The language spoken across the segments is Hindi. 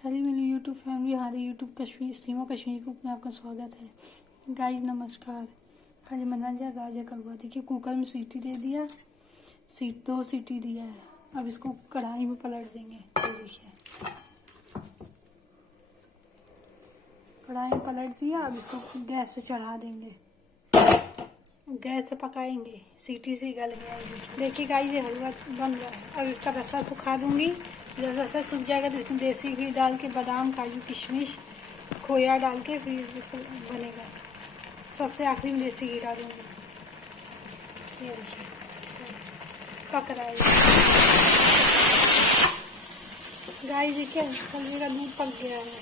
हेलो मेरी यूट्यूब फैमिली, हमारे यूट्यूब कश्मीर सीमा कश्मीरी कुक में आपका स्वागत है। गाइस नमस्कार। आज बना दिया गाजर का हलवा। देखिए कुकर में सीटी दे दिया, दो सीटी दिया है। अब इसको कढ़ाई में पलट देंगे। ये देखिए कढ़ाई में पलट दिया। अब इसको गैस पे चढ़ा देंगे, गैस से पकाएंगे, सीटी से गल गया। देखिए गाइस ये हलवा बन रहा है। अब इसका रसा सुखा दूंगी। जब रसा सूख जाएगा तो इसमें देसी घी डाल के बादाम काजू किशमिश खोया डाल के फिर बनेगा। सबसे आखिरी में देसी घी डालूंगी। ये देखिए पक रहा है गाइस। देखिए हलवे का दूध पक गया है।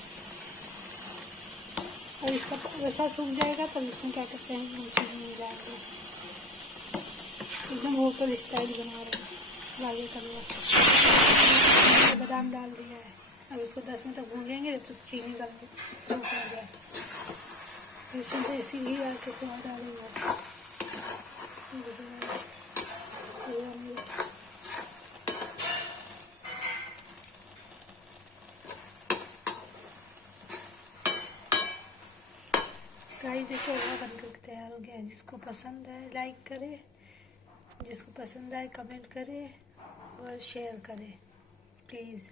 और इसका रसा सूख जाएगा तब इसमें क्या करते हैं, मिलाएंगे। एकदम होटल स्टाइल बना रहे हैं गाजर का हलवा। बादाम डाल दिया है। अब इसको 10 मिनट तक भूनेंगे जब तक चीनी डाल के सूख हो जाए। फिर इसमें देसी घी डाल के खोया डालेंगे। गाइस देखो हलवा बनकर तैयार हो गया है। जिसको पसंद आए लाइक करे, जिसको पसंद आए कमेंट करे और शेयर करे प्लीज़।